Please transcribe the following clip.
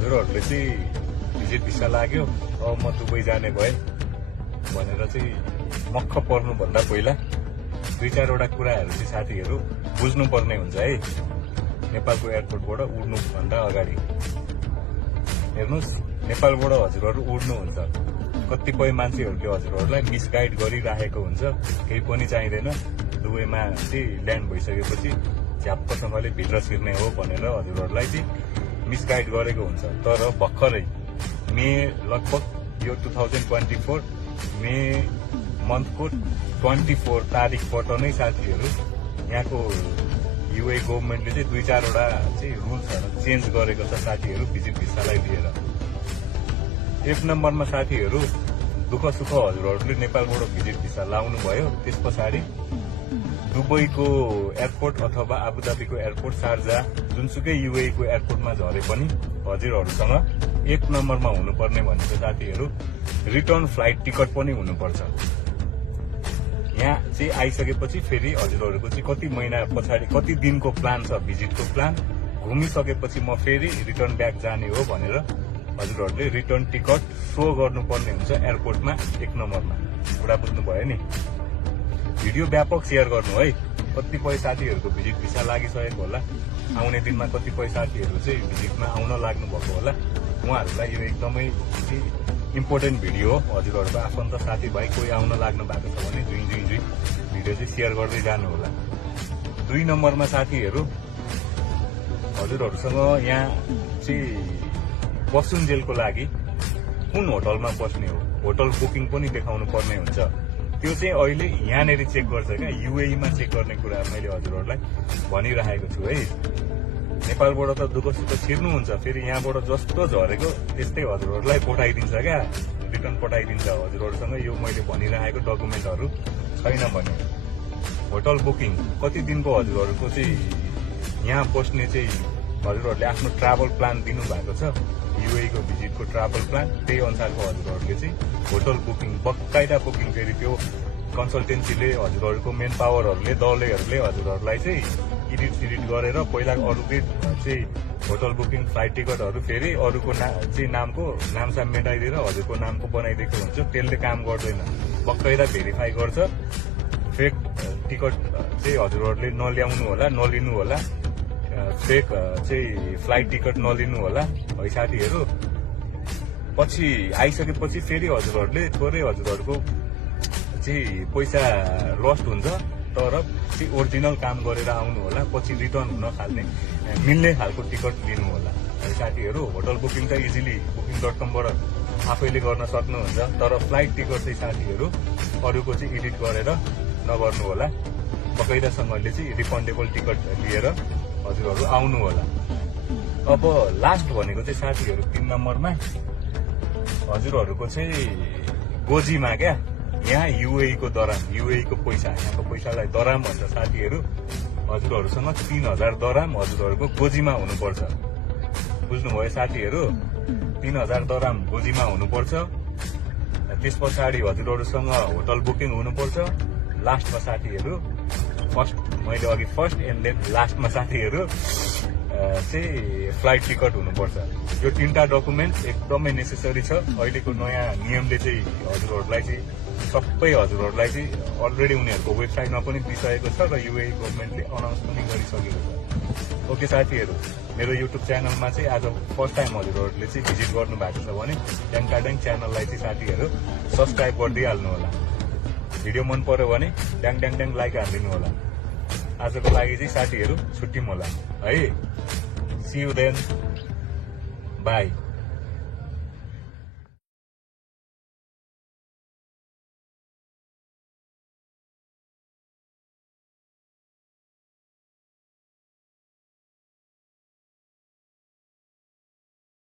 हजुरहरूले चाहिँ visit visa लाग्यो अब म दुबई जाने भएँ भनेर चाहिँ मक्ख पर्नुभन्दा पहिला 2-4 कुराहरू चाहिँ साथीहरू बुझ्नुपर्ने हुन्छ है। नेपालको एयरपोर्टबाट उड्नुभन्दा अगाडि हेर्नुहोस्, नेपालबाट हजुरहरू उड्नुहुन्छ, कतिपय मान्छेहरूले हजुरहरूलाई मिसगाइड गरिराखेको हुन्छ। केही पनि चाहिँदैन, दुबईमा चाहिँ ल्यान्ड भइसकेपछि झ्याप्पसँगले भित्र छिर्ने हो भनेर हजुरहरूलाई चाहिँ मिसगाइड गरेको हुन्छ। तर भर्खरै मे लगभग यो 2024 मे मन्थको 24 तारिकबाट नै साथीहरू यहाँको युए गभर्मेन्टले चाहिँ 2-4 चाहिँ रुल्सहरू चेन्ज गरेको छ साथीहरू भिजिट भिसालाई लिएर। एक नम्बरमा साथीहरू दुःख सुख हजुरहरूले नेपालबाट भिजिट भिसा लाउनु भयो, त्यस पछाडि दुबईको एयरपोर्ट अथवा आबुधाबीको एयरपोर्ट, शारजा जुनसुकै युएको एयरपोर्टमा झरे पनि हजुरहरूसँग एक नम्बरमा हुनुपर्ने भनेको साथीहरू रिटर्न फ्लाइट टिकट पनि हुनुपर्छ। यहाँ चाहिँ आइसकेपछि फेरि हजुरहरूको चाहिँ कति महिना पछाडि कति दिनको प्लान छ भिजिटको प्लान, घुमिसकेपछि म फेरि रिटर्न ब्याक जाने हो भनेर हजुरहरूले रिटर्न टिकट सो गर्नुपर्ने हुन्छ एयरपोर्टमा एक नम्बरमा। कुरा बुझ्नुभयो नि? भिडियो व्यापक सेयर गर्नु है। कतिपय साथीहरूको भिजिट भिसा लागिसकेको होला, आउने दिनमा कतिपय साथीहरू चाहिँ भिजिटमा आउन लाग्नु भएको होला। उहाँहरूलाई यो एकदमै इम्पोर्टेन्ट भिडियो हो। हजुरहरूको आफन्त साथीभाइ कोही आउन लाग्नु भएको छ भने जुई भिडियो चाहिँ सेयर गर्दै जानु होला। 2 नम्बरमा साथीहरू हजुरहरूसँग यहाँ चाहिँ बसुन्जेलको लागि कुन होटलमा बस्ने हो, होटल बुकिङ पनि देखाउनु पर्ने हुन्छ। त्यो चाहिँ अहिले यहाँनिर चेक गर्छ क्या, युएईमा चेक गर्ने कुरा मैले हजुरहरूलाई भनिरहेको छु है। नेपालबाट त दुःख सुख छिर्नुहुन्छ, फेरि यहाँबाट जस्तो झरेको त्यस्तै हजुरहरूलाई पठाइदिन्छ क्या, रिटर्न पठाइदिन्छ। हजुरहरूसँग यो मैले भनिरहेको डकुमेन्टहरू छैन भने होटल बुकिङ कति दिनको हजुरहरूको चाहिँ यहाँ बस्ने चाहिँ हजुरहरूले आफ्नो ट्राभल प्लान दिनुभएको छ, युएको भिजिटको ट्राभल प्लान, त्यही अनुसारको हजुरहरूले चाहिँ होटल बुकिङ बकाइदा बुकिङ फेरि त्यो कन्सल्टेन्सीले हजुरहरूको मेन पावरहरूले दलैहरूले हजुरहरूलाई चाहिँ एडिट गरेर पहिला अरूकै चाहिँ होटल बुकिङ फ्लाइट टिकटहरू फेरि अरूको चाहिँ नामको नामसाम मेटाइदिएर हजुरको नामको बनाइदिएको हुन्छ। त्यसले काम गर्दैन, बकाइदा भेरिफाई गर्छ। फेक टिकट चाहिँ हजुरहरूले नल्याउनु होला, नलिनु होला। फेक चाहिँ फ्लाइट टिकट नलिनु होला है साथीहरू। पछि आइसकेपछि फेरि हजुरहरूले थोरै हजुरहरूको चाहिँ पैसा लस्ट हुन्छ, तर चाहिँ ओरिजिनल काम गरेर आउनु होला। पछि रिटर्न हुन मिल्ने खालको टिकट लिनु होला है साथीहरू। होटल बुकिङ त इजिली booking.com-बाट आफैले गर्न सक्नुहुन्छ, तर फ्लाइट टिकट चाहिँ साथीहरू अरूको चाहिँ एडिट गरेर नगर्नु होला। बकाइदासँगले चाहिँ रिफन्डेबल टिकट लिएर हजुरहरू आउनु होला। अब लास्ट भनेको चाहिँ साथीहरू 3 नम्बरमा हजुरहरूको चाहिँ गोजीमा क्या, यहाँ युएको दराम, युएको पैसा, यहाँको पैसालाई दराम भन्छ साथीहरू। हजुरहरूसँग 3000 दराम हजुरहरूको गोजीमा हुनुपर्छ। बुझ्नुभयो साथीहरू? 3000 दराम गोजीमा हुनुपर्छ। त्यस पछाडि हजुरहरूसँग होटल बुकिङ हुनुपर्छ। लास्टमा साथीहरू मैले अघि फर्स्ट एन्ड देन लास्टमा साथीहरू चाहिँ फ्लाइट टिकट हुनुपर्छ। यो 3टा डकुमेन्ट एकदमै नेसेसरी छ। अहिलेको नयाँ नियमले चाहिँ हजुरहरूलाई चाहिँ सबै हजुरहरूलाई चाहिँ अलरेडी उनीहरूको वेबसाइटमा पनि दिइसकेको छ र युए गभर्मेन्टले अनाउन्स पनि गरिसकेको छ। ओके साथीहरू, मेरो युट्युब च्यानलमा चाहिँ आज फर्स्ट टाइम हजुरहरूले चाहिँ भिजिट गर्नु भएको छ भने ट्याङ च्यानललाई चाहिँ साथीहरू सब्सक्राइब गरिदिइहाल्नु होला। भिडियो मन पर्यो भने ट्याङ लाइक हालिदिनु होला। आजको लागि चाहिँ साथीहरू छुट्टी होला है। See you then, by.